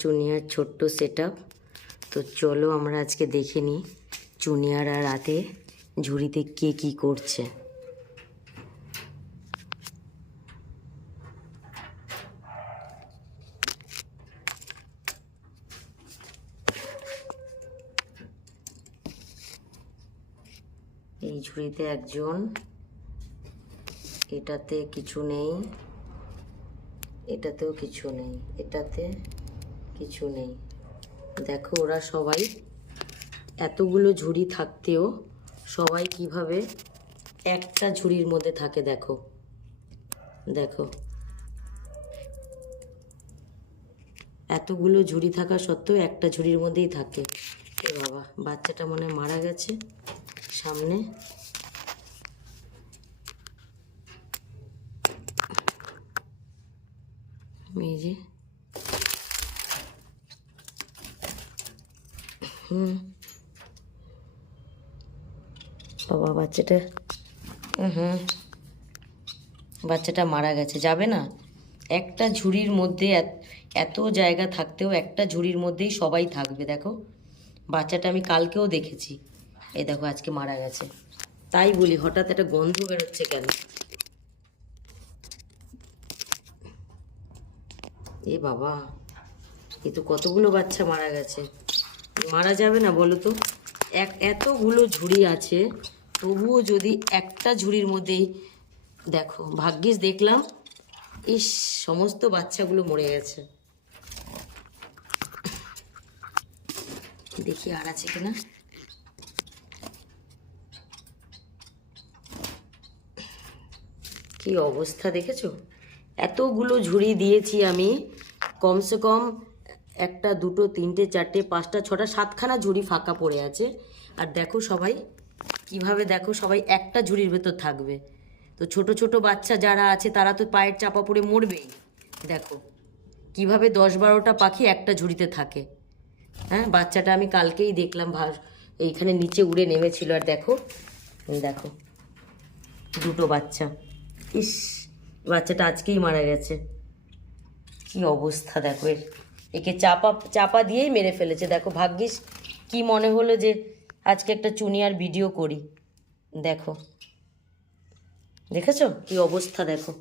চুনিয়ার ছোট্ট সেটআপ। তো চলো আমরা আজকে দেখে নিই চুনিয়ারা রাতে ঝুড়িতে কে কি করছে। এই ঝুড়িতে একজন, এটাতে কিছু নেই, এটাতেও কিছু নেই, এটাতে কিছু নেই। দেখো ওরা সবাই এতগুলো ঝুড়ি থাকতেও সবাই কিভাবে একটা ঝুড়ির মধ্যে থাকে। দেখো দেখো এতগুলো ঝুড়ি থাকা সত্ত্বেও একটা ঝুড়ির মধ্যেই থাকে। এ বাবা, বাচ্চাটা মনে হয় মারা গেছে সামনে। এই যে বাবা, বাচ্চাটা মারা গেছে, যাবে না। একটা ঝুড়ির মধ্যে এত জায়গা থাকতেও একটা ঝুড়ির মধ্যেই সবাই থাকবে। দেখো বাচ্চাটা আমি কালকেও দেখেছি, এই দেখো আজকে মারা গেছে। তাই বলি হঠাৎ একটা গন্ধ বেরোচ্ছে কেন। এ বাবা, এ তো কতগুলো বাচ্চা মারা গেছে। মারা যাবে না বলো তো? এতগুলো ঝুড়ি আছে তবুও যদি একটা ঝুড়ির মধ্যেই, দেখো ভাগ্যিস দেখলাম, ইস সমস্ত বাচ্চাগুলো মরে গেছে। দেখি আর আছে কিনা। কি অবস্থা দেখেছো? এতগুলো ঝুড়ি দিয়েছি আমি, কমসে কম একটা, দুটো, তিনটে, চারটে, পাঁচটা, ছটা, সাতখানা ঝুড়ি ফাঁকা পড়ে আছে। আর দেখো সবাই কিভাবে, দেখো সবাই একটা ঝুড়ির ভেতর থাকবে। তো ছোট ছোট বাচ্চা যারা আছে তারা তো পায়ের চাপা পড়ে মরবেই। দেখো কিভাবে 10-12টা পাখি একটা ঝুড়িতে থাকে। হ্যাঁ, বাচ্চাটা আমি কালকেই দেখলাম, এইখানে নিচে উড়ে নেমেছিল। আর দেখো দেখো দুটো বাচ্চা, ইস বাচ্চাটা আজকেই মারা গেছে। কি অবস্থা দেখো এর, একে চাপা দিয়েই মেরে ফেলেছে। দেখো ভাগ্যিস কি মনে হলো যে আজকে একটা চুনিয়ার ভিডিও করি। দেখো দেখেছো কি অবস্থা, দেখো।